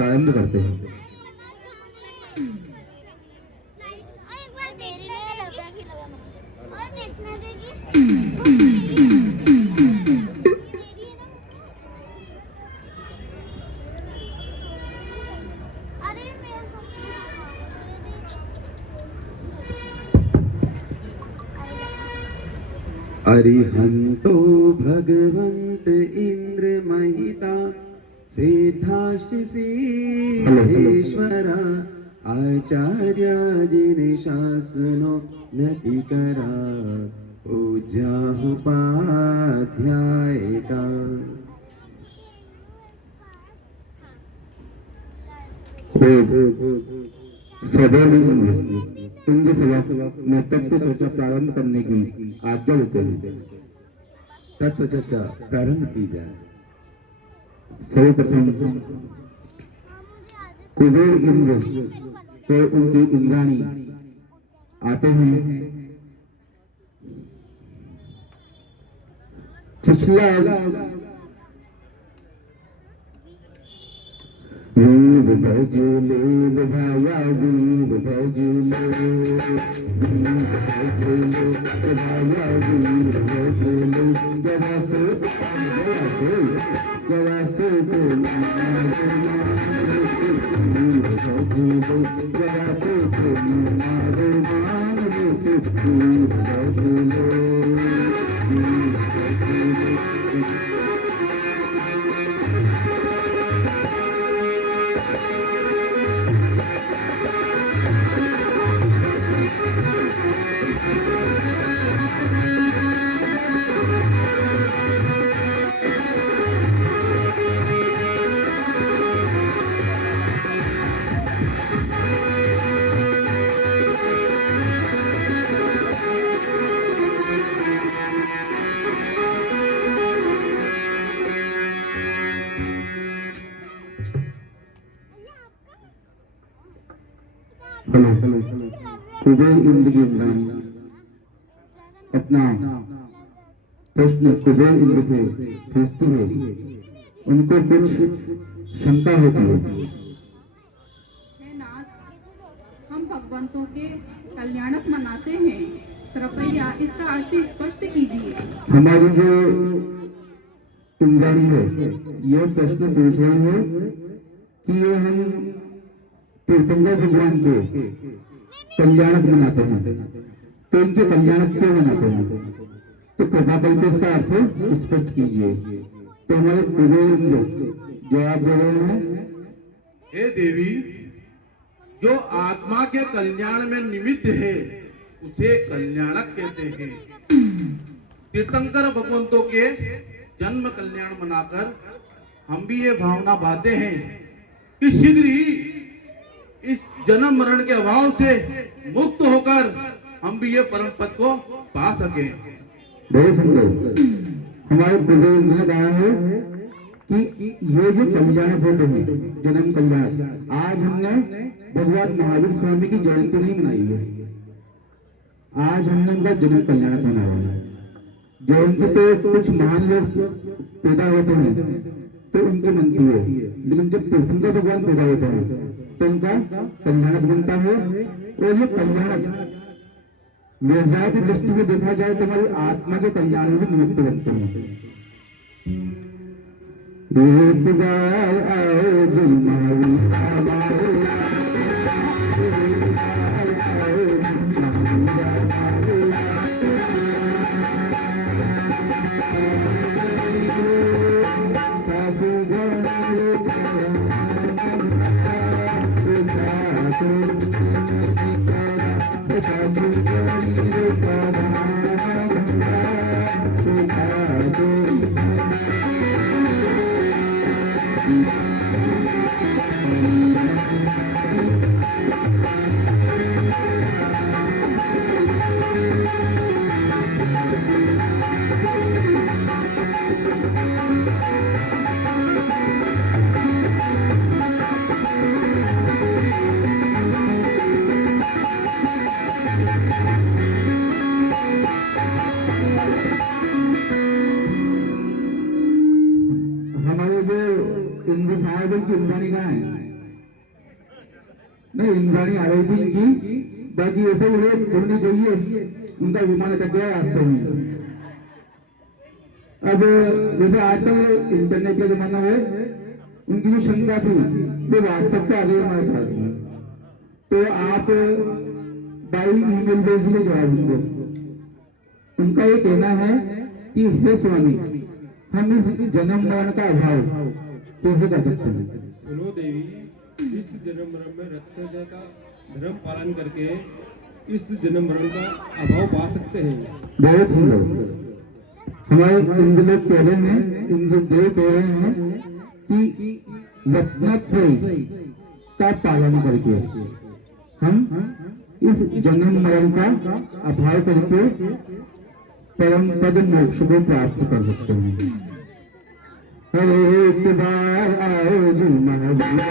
प्रारंभ करते हैं। अरिहंतो भगवंत इंद्र महिता सिद्धाश्च सिद्धेश्वरा आचार्या जिन शासनो नतिकरा पूज्याहुपाध्यायिका। तुंग सभा में तत्व चर्चा प्रारंभ करने की आज्ञा देते हैं। तत्व चर्चा प्रारंभ की जाए। सर्वप्रथम कुबेर इंद्र तो उनकी इंद्राणी आते हैं। पिछला वीर भजले भाया वीर भजले भाया वीर भजले जवा से कुबेर इंद्र की इंद्राणी अपना प्रश्न कुबेर इंद्र से पूछती है। उनको कुछ शंका होती है। नाथ, हम भगवंतों के कल्याणक मनाते हैं, कृपया इसका अर्थ स्पष्ट कीजिए। हमारी जो इंद्राणी है यह प्रश्न पूछ रही है कि ये हम तीर्थंकर भगवान के कल्याणक मनाते हैं, तो इनके कल्याणक क्यों मनाते हैं? तो कृपा करके इसका अर्थ स्पष्ट कीजिए। तो हमारे कुबेर जवाब दे रहे हैं। हे देवी, जो आत्मा के कल्याण में निमित्त है उसे कल्याणक कहते हैं। तीर्थंकर भगवंतों के जन्म कल्याण मनाकर हम भी ये भावना भाते हैं कि शीघ्र ही इस जन्म मरण के अभाव से मुक्त होकर हम भी ये परम पद को पा सके। बहुत सुंदर। हमारे कुबेर ने कहा है कि ये जो कल्याणक होते हैं, जन्म कल्याण, आज हमने भगवान महावीर स्वामी की जयंती नहीं मनाई है, आज हमने उनका जन्म कल्याणक मनाया है। जयंती तो कुछ महान लोग पैदा होते हैं तो उनकी मनती है, लेकिन जब तीर्थंकर भगवान पैदा होते हैं तो उनका कल्याणक बनता है। और ये कल्याणक व्यवहार की दृष्टि से देखा जाए तो हमारी आत्मा के कल्याण में निमित्त बनते हैं। नहीं इंद्राणी आ रही थी इनकी, बाकी ऐसे ही उड़नी चाहिए, उनका विमान अटक गया रास्ते में। अब जैसे आजकल इंटरनेट का जमाना है, उनकी जो शंका थी वो व्हाट्सएप पे आ गई हमारे पास में, तो आप बाई ईमेल भेजिए जवाब उनको। उनका ये कहना है कि हे स्वामी, हम इस जन्म मरण का अभाव कैसे कर सकते हैं? सुनो देवी, इस जन्म मरण में रत्नजय का धर्म पालन करके इस जन्म मरण का अभाव पा सकते हैं। बहुत सुंदर। हमारे इंद्र लोग कह रहे हैं, इंद्र देव कह रहे हैं कि रत्नत्रय का पालन करके हम इस जन्म मरण का अभाव करके परम पद मोक्ष को प्राप्त कर सकते हैं। अरे एक बार आओ जी महावीरा,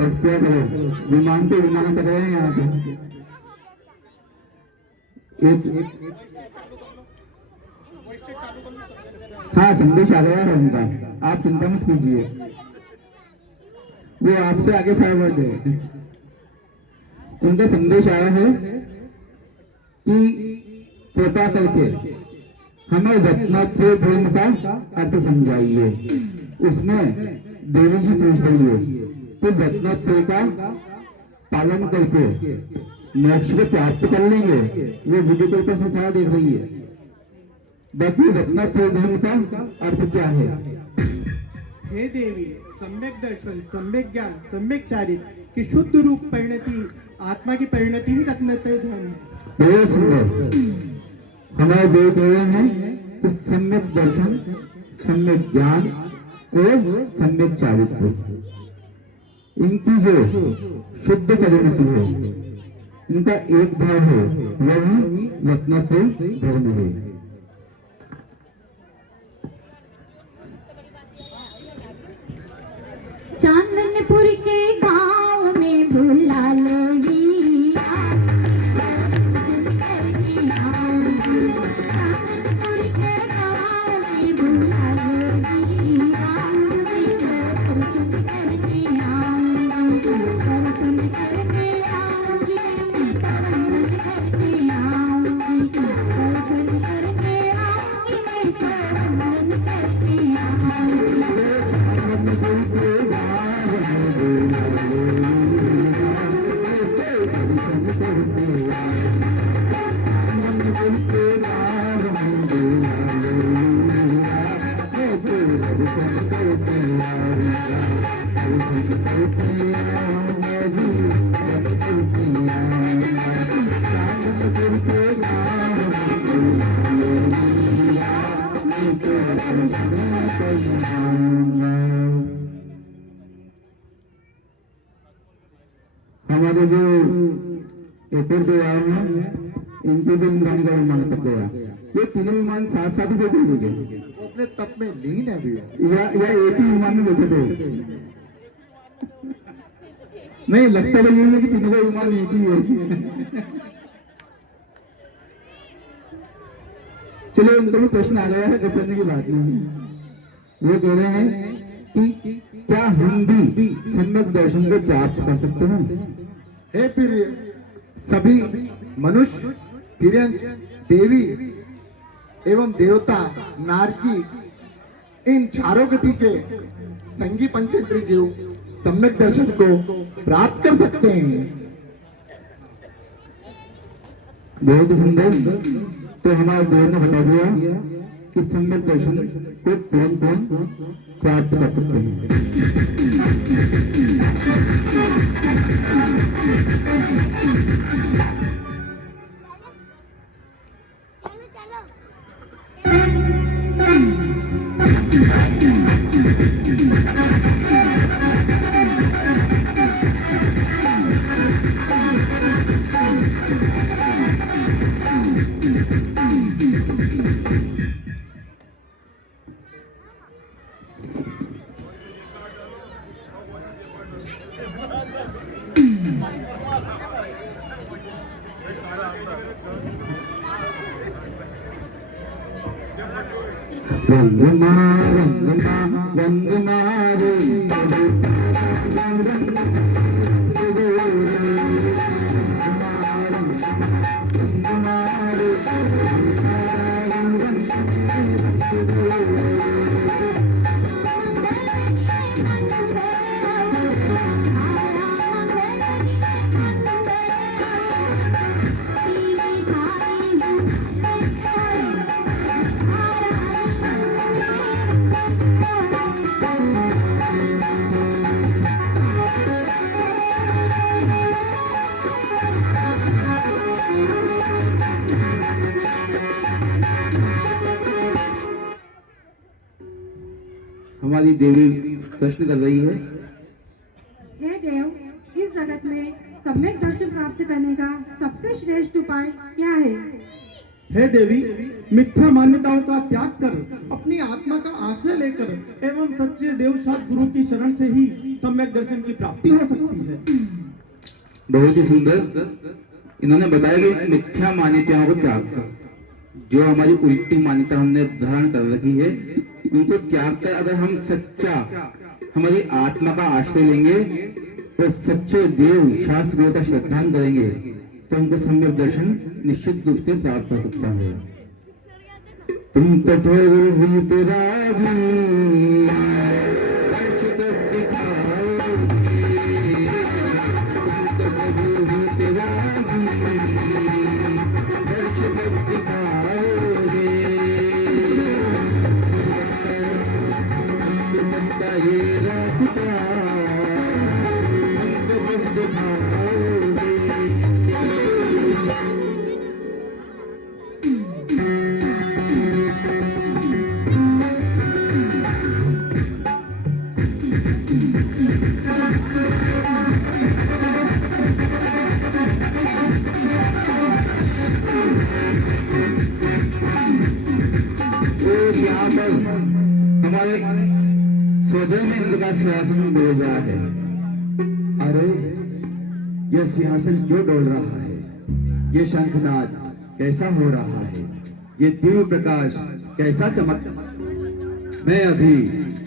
अब क्या करें, विमान पे विमान कर रहे हैं यहाँ पे। हाँ, संदेश आ गया है उनका, आप चिंता मत कीजिए, वो आपसे आगे फॉरवर्ड है। उनका संदेश आया है कि कृपा करके हमें रत्नात्रय प्रेम का अर्थ समझाइए। उसमें देवी जी पूछ रही है कि रत्नात्रय का पालन करके मोक्ष को प्राप्त कर लेंगे। वो वीडियो के ऊपर से सारा देख रही है। बाकी रत्नात्रय धर्म का अर्थ क्या है? हे देवी, सम्यक दर्शन, सम्यक ज्ञान, सम्यक चारित्र की शुद्ध रूप परिणति, आत्मा की परिणति ही रत्नत्रय धर्म है। बहुत सुंदर। हमारे देव कह रहे हैं कि सम्यक दर्शन, सम्यक ज्ञान और सम्यक चारित्र, इनकी जो शुद्ध परिणति है, इनका एक भाव है, वही रत्नात्रय धर्म है। चांदनपुर के गांव में भुला लगी, चांदनपुर के गांव में भुला लगी, दर्शन करके आऊंगी, दर्शन करके आऊंगी, दर्शन करके आऊंगी, दर्शन करके आऊंगी, दर्शन करके हमारे जो एक और दो आए हैं, इनके भी इंद्राणी का विमान तक गया। ये तीनों विमान साथ साथ ही बैठे थे वो अपने तप में लीन है भी। या एक ही विमान में बैठे थे? नहीं, लगता तो यही है कि तीनों का विमान एक ही है। चलिए, उनको भी प्रश्न आ गया है, घबराने की बात नहीं है। वो कह रहे हैं कि क्या हम भी सम्यक दर्शन को प्राप्त कर सकते हैं? हे प्रिय, सभी मनुष्य, तिर्यंक, देवी एवं देवता, नारकी, इन चारों गति के संगी पंचेंद्रिय जीव सम्यक दर्शन को प्राप्त कर सकते हैं। बहुत ही सुंदर। तो हमारे गुरु ने बता दिया कि सम्यक दर्शन को कौन कौन प्राप्त कर सकते हैं। रंगमा रंगमा रंगमा रे हमारी देवी प्रश्न कर रही है। हे देव, इस जगत में सम्यक दर्शन प्राप्त करने का सबसे श्रेष्ठ उपाय क्या है? हे देवी, मिथ्या मान्यताओं का त्याग कर अपनी आत्मा का आश्रय लेकर एवं सच्चे देव सद्गुरु की शरण से ही सम्यक दर्शन की प्राप्ति हो सकती है। बहुत ही सुंदर। इन्होंने बताया कि मिथ्या मान्यताओं को त्याग कर, जो हमारी उल्टी मान्यता हमने धारण कर रखी है, उनको त्याग कर अगर हम सच्चा हमारी आत्मा का आश्रय लेंगे और सच्चे देव शास्त्र गुरु का श्रद्धान करेंगे तो हमको सम्यक दर्शन निश्चित रूप से प्राप्त हो सकता है। तुम कठोर हुई रागी हमारे सौदे में इनका सिंहासन डोल रहा है। अरे, यह सिंहासन क्यों डोल रहा है? ये शंखनाद कैसा हो रहा है? ये दिव्य प्रकाश कैसा चमक? मैं अभी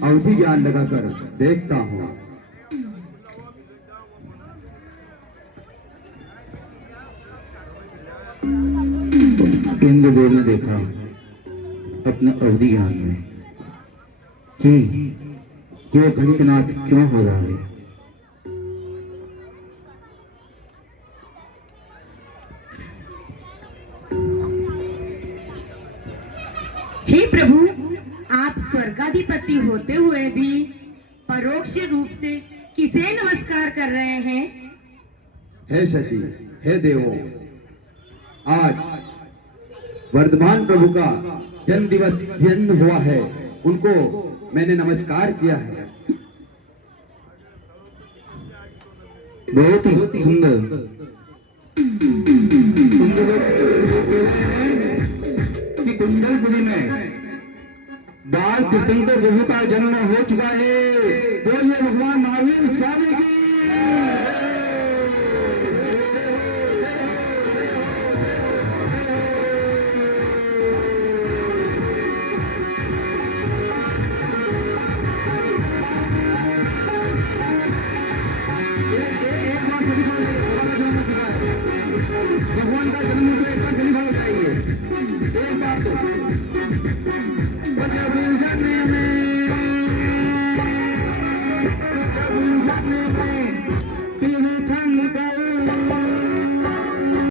अवधि ज्ञान लगाकर देखता हूँ। इंद्रदेव ने देखा अपने अवधि ज्ञान में कि यह घंटनाद क्यों हो रहा है। हे प्रभु, आप स्वर्गाधिपति होते हुए भी परोक्ष रूप से किसे नमस्कार कर रहे हैं? हे सची, हे देवों, आज वर्धमान प्रभु का जन्म दिवस जन्म हुआ है, उनको मैंने नमस्कार किया है। बहुत ही सुंदर। कि कुंडलपुरी में बाल तीर्थंकर प्रभु का जन्म हो चुका है। बोलिए भगवान महावीर स्वामी